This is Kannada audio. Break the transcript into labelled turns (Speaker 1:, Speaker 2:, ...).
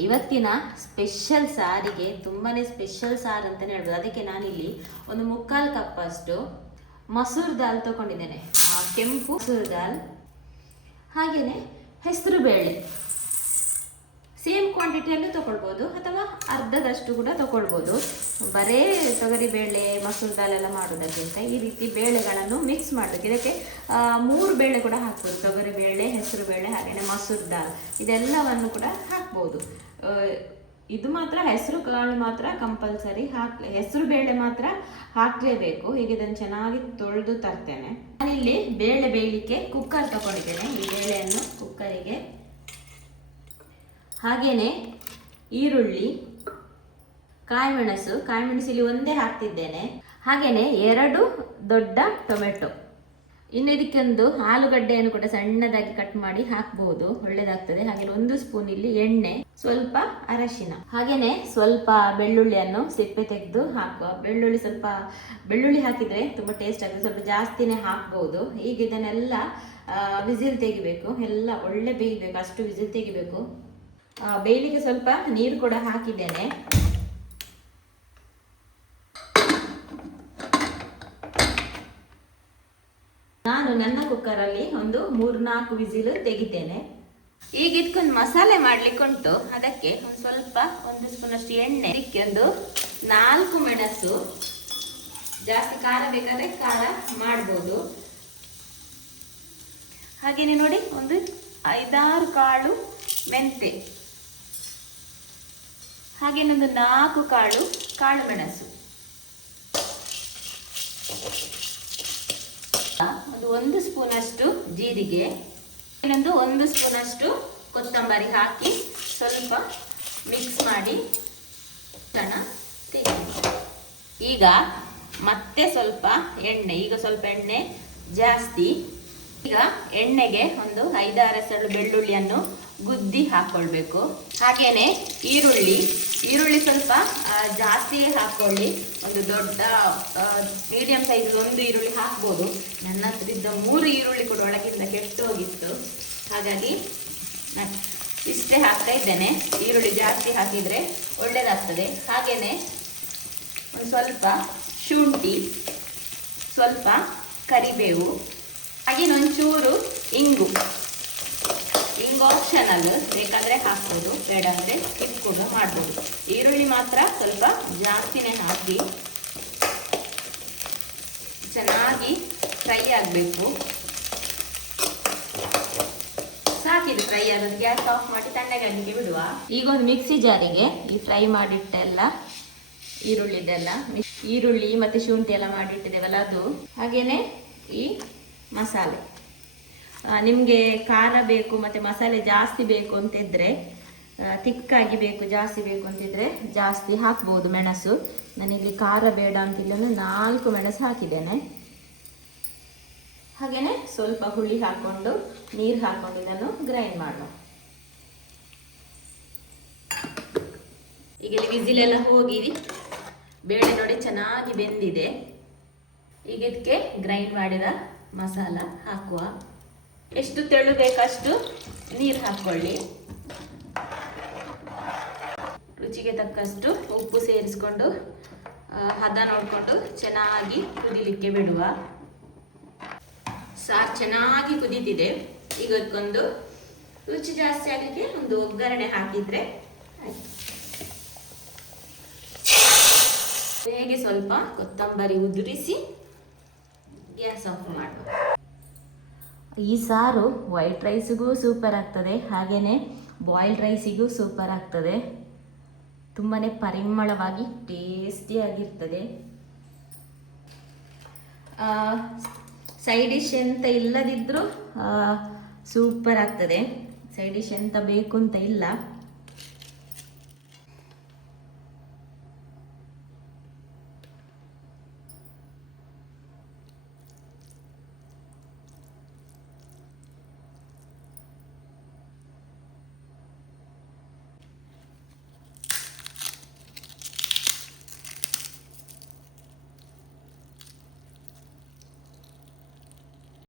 Speaker 1: ಇವತ್ತಿನ ಸ್ಪೆಷಲ್ ಸಾರಿಗೆ ತುಂಬಾ ಸ್ಪೆಷಲ್ ಸಾರು ಅಂತಲೇ ಹೇಳ್ಬೋದು. ಅದಕ್ಕೆ ನಾನಿಲ್ಲಿ ಒಂದು ಮುಕ್ಕಾಲು ಕಪ್ಪಷ್ಟು ಮಸೂರ್ ದಾಲ್ ತಗೊಂಡಿದ್ದೇನೆ. ಕೆಂಪು ಮಸೂರ್ ದಾಲ್ ಹಾಗೆಯೇ ಹೆಸರು ಬೇಳೆ. ಕ್ವಾಂಟಿಟಿಯಲ್ಲೂ ತಗೊಳ್ಬೋದು ಅಥವಾ ಅರ್ಧದಷ್ಟು ಕೂಡ ತಗೊಳ್ಬೋದು. ಬರೇ ತೊಗರಿ ಬೇಳೆ, ಮಸೂರ್ ದಾಲ್ ಎಲ್ಲ ಮಾಡೋದಕ್ಕಿಂತ ಈ ರೀತಿ ಬೇಳೆಗಳನ್ನು ಮಿಕ್ಸ್ ಮಾಡಬೇಕು. ಇದಕ್ಕೆ ಮೂರು ಬೇಳೆ ಕೂಡ ಹಾಕ್ಬೋದು. ತೊಗರಿ ಬೇಳೆ, ಹೆಸರು ಬೇಳೆ ಹಾಗೆಯೇ ಮಸೂರ್ ದಾಲ್. ಇದೆಲ್ಲವನ್ನು ಕೂಡ ಹಾಕ್ಬೋದು. ಇದು ಮಾತ್ರ ಹೆಸರು ಕಾಳು ಮಾತ್ರ ಕಂಪಲ್ಸರಿ ಹಾಕ್, ಹೆಸರು ಬೇಳೆ ಮಾತ್ರ ಹಾಕಲೇಬೇಕು. ಹೀಗೆ ಇದನ್ನು ಚೆನ್ನಾಗಿ ತೊಳೆದು ತರ್ತೇನೆ. ನಾನಿಲ್ಲಿ ಬೇಳೆ ಬೇಯಲಿಕ್ಕೆ ಕುಕ್ಕರ್ ತಗೊಂಡಿದ್ದೇನೆ. ಈ ಬೇಳೆಯನ್ನು ಕುಕ್ಕರಿಗೆ ಹಾಗೇನೆ ಈರುಳ್ಳಿ, ಕಾಯಿಮೆಣಸು ಕಾಯಿಮೆಣಸು ಇಲ್ಲಿ ಒಂದೇ ಹಾಕ್ತಿದ್ದೇನೆ. ಹಾಗೇನೆ ಎರಡು ದೊಡ್ಡ ಟೊಮೆಟೊ. ಇನ್ನು ಇದಕ್ಕೊಂದು ಆಲೂಗಡ್ಡೆಯನ್ನು ಕೂಡ ಸಣ್ಣದಾಗಿ ಕಟ್ ಮಾಡಿ ಹಾಕಬಹುದು ಒಳ್ಳೇದಾಗ್ತದೆ. ಹಾಗೆ ಒಂದು ಸ್ಪೂನ್ ಇಲ್ಲಿ ಎಣ್ಣೆ, ಸ್ವಲ್ಪ ಅರಶಿನ. ಹಾಗೇನೆ ಸ್ವಲ್ಪ ಬೆಳ್ಳುಳ್ಳಿಯನ್ನು ಸಿಪ್ಪೆ ತೆಗೆದು ಹಾಕುವ. ಬೆಳ್ಳುಳ್ಳಿ ಸ್ವಲ್ಪ, ಬೆಳ್ಳುಳ್ಳಿ ಹಾಕಿದ್ರೆ ತುಂಬಾ ಟೇಸ್ಟ್ ಆಗ್ತದೆ. ಸ್ವಲ್ಪ ಜಾಸ್ತಿನೇ ಹಾಕ್ಬಹುದು ಈಗ ಇದನ್ನೆಲ್ಲ ವಿಸಿಲ್ ತೆಗಿಬೇಕು. ಎಲ್ಲ ಒಳ್ಳೆ ಬೇಯಬೇಕು ಅಷ್ಟು ವಿಸಿಲ್ ತೆಗಿಬೇಕು. ಬೇಯಲಿಕ್ಕೆ ಸ್ವಲ್ಪ ನೀರು ಕೂಡ ಹಾಕಿದ್ದೇನೆ. ನಾನು ನನ್ನ ಕುಕ್ಕರಲ್ಲಿ ಒಂದು ಮೂರ್ನಾಲ್ಕು ವಿಸಿಲು ತೆಗಿತೇನೆ ಈಗ ಇದಕ್ಕೊಂದು ಮಸಾಲೆ ಮಾಡ್ಲಿಕ್ಕೆ ಉಂಟು. ಅದಕ್ಕೆ ಒಂದು ಸ್ವಲ್ಪ ಒಂದು ಸ್ಪೂನ್ ಅಷ್ಟು ಎಣ್ಣೆ ಇದಕ್ಕೆ ಒಂದು ನಾಲ್ಕು ಮೆಣಸು, ಜಾಸ್ತಿ ಖಾರ ಬೇಕಾದ್ರೆ ಖಾರ ಮಾಡ್ಬೋದು. ಹಾಗೇನೆ ನೋಡಿ, ಒಂದು ಐದಾರು ಕಾಳು ಮೆಂತೆ ಹಾಗೇನೆ ಒಂದು ನಾಲ್ಕು ಕಾಳು ಕಾಳು ಮೆಣಸು. ಒಂದು ಒಂದು ಸ್ಪೂನ್ ಅಷ್ಟು ಜೀರಿಗೆ, ಇನ್ನೊಂದು ಒಂದು ಸ್ಪೂನ್ ಅಷ್ಟು ಕೊತ್ತಂಬರಿ ಹಾಕಿ ಸ್ವಲ್ಪ ಮಿಕ್ಸ್ ಮಾಡಿ ಈಗ ಮತ್ತೆ ಸ್ವಲ್ಪ ಎಣ್ಣೆ, ಈಗ ಸ್ವಲ್ಪ ಎಣ್ಣೆ ಜಾಸ್ತಿ. ಈಗ ಎಣ್ಣೆಗೆ ಒಂದು ಐದಾರು ಎಸಳು ಬೆಳ್ಳುಳ್ಳಿಯನ್ನು ಗುದ್ದಿ ಹಾಕ್ಕೊಳ್ಬೇಕು ಹಾಗೇನೆ ಈರುಳ್ಳಿ ಈರುಳ್ಳಿ ಸ್ವಲ್ಪ ಜಾಸ್ತಿಯೇ ಹಾಕೊಳ್ಳಿ. ಒಂದು ದೊಡ್ಡ ಮೀಡಿಯಂ ಸೈಜ್ ಒಂದು ಈರುಳ್ಳಿ ಹಾಕ್ಬೋದು. ನನ್ನ ಹತ್ರ ಇದ್ದ ಮೂರು ಈರುಳ್ಳಿ ಕೂಡ ಒಳಗಿಂದ ಕೆಟ್ಟು ಹೋಗಿತ್ತು. ಹಾಗಾಗಿ ಇಷ್ಟೇ ಹಾಕ್ತಾ ಇದ್ದೇನೆ. ಈರುಳ್ಳಿ ಜಾಸ್ತಿ ಹಾಕಿದರೆ ಒಳ್ಳೆಯದಾಗ್ತದೆ ಹಾಗೇನೆ ಒಂದು ಸ್ವಲ್ಪ ಶುಂಠಿ, ಸ್ವಲ್ಪ ಕರಿಬೇವು ಹಾಗೆ ಒಂಚೂರು ಇಂಗು ಇಂಗು ಆಪ್ಷನಲ್ ಬೇಕಾದರೆ ಹಾಕ್ಬೋದು ಬೇಡ ಅಂದರೆ ಸ್ಕಿಪ್ ಕೂಡ ಮಾಡ್ಬೋದು. ಈರುಳ್ಳಿ ಮಾತ್ರ ಸ್ವಲ್ಪ ಜಾಸ್ತಿನೇ ಹಾಕಿ ಚೆನ್ನಾಗಿ ಫ್ರೈ ಆಗಬೇಕು. ಸಾಕಿದು ಫ್ರೈ ಆಗೋದು ಗ್ಯಾಸ್ ಆಫ್ ಮಾಡಿ ತಣ್ಣಗಾಗಲಿಕ್ಕೆ ಬಿಡುವ. ಈಗ ಒಂದು ಮಿಕ್ಸಿ ಜಾರಿಗೆ ಈ ಫ್ರೈ ಮಾಡಿಟ್ಟೆಲ್ಲ ಈರುಳ್ಳಿದೆಲ್ಲ ಈರುಳ್ಳಿ ಮತ್ತೆ ಶುಂಠಿ ಎಲ್ಲ ಮಾಡಿಟ್ಟಿದ್ದೇವಲ್ಲ ಅದು. ಹಾಗೇನೆ ಈ ಮಸಾಲೆ. ನಿಮಗೆ ಖಾರ ಬೇಕು ಮತ್ತೆ ಮಸಾಲೆ ಜಾಸ್ತಿ ಬೇಕು ಅಂತಿದ್ರೆ ಆ, ತಿಕ್ಕಾಗಿ ಬೇಕು ಜಾಸ್ತಿ ಬೇಕು ಅಂತಿದ್ರೆ ಜಾಸ್ತಿ ಹಾಕ್ಬೋದು ಮೆಣಸು. ನಾನಿಲ್ಲಿ ಖಾರ ಬೇಡ ಅಂತಿಲ್ಲ ನಾಲ್ಕು ಮೆಣಸು ಹಾಕಿದ್ದೇನೆ. ಹಾಗೇನೇ ಸ್ವಲ್ಪ ಹುಳಿ ಹಾಕ್ಕೊಂಡು ನೀರು ಹಾಕ್ಕೊಂಡು ಇದನ್ನು ಗ್ರೈಂಡ್ ಮಾಡೋಣ. ಈಗ ವಿಸಿಲೆಲ್ಲ ಹೋಗಿ ಬೇಳೆ ನೋಡಿ ಚೆನ್ನಾಗಿ ಬೆಂದಿದೆ. ಈಗ ಇದಕ್ಕೆ ಗ್ರೈಂಡ್ ಮಾಡಿದ ಮಸಾಲ ಹಾಕುವ. ಎಷ್ಟು ತೆಳು ಬೇಕಷ್ಟು ನೀರು ಹಾಕ್ಕೊಳ್ಳಿ ರುಚಿಗೆ ತಕ್ಕಷ್ಟು ಉಪ್ಪು ಸೇರಿಸ್ಕೊಂಡು ಹದ ನೋಡಿಕೊಂಡು ಚೆನ್ನಾಗಿ ಕುದಿಲಿಕ್ಕೆ ಬಿಡುವ. ಸಾರು ಚೆನ್ನಾಗಿ ಕುದೀತಿದೆ. ಈಗ ಅದಕ್ಕೊಂದು ರುಚಿ ಜಾಸ್ತಿ ಆಗಲಿಕ್ಕೆ ಒಂದು ಒಗ್ಗರಣೆ ಹಾಕಿದರೆ ಹೇಗೆ ಸ್ವಲ್ಪ ಕೊತ್ತಂಬರಿ ಉದುರಿಸಿ ಗ್ಯಾಸ್ ಈ ಸಾರು ವೈಟ್ ರೈಸಿಗೂ ಸೂಪರ್ ಆಗ್ತದೆ ಹಾಗೆಯೇ ಬಾಯ್ಲ್ಡ್ ರೈಸಿಗೂ ಸೂಪರ್ ಆಗ್ತದೆ. ತುಂಬಾ ಪರಿಮಳವಾಗಿ ಟೇಸ್ಟಿಯಾಗಿರ್ತದೆ ಸೈಡ್ ಡಿಶ್ ಎಂತ ಇಲ್ಲದಿದ್ದರೂ ಸೂಪರ್ ಆಗ್ತದೆ. ಸೈಡ್ ಡಿಶ್ ಎಂತ ಬೇಕು ಅಂತ ಇಲ್ಲ.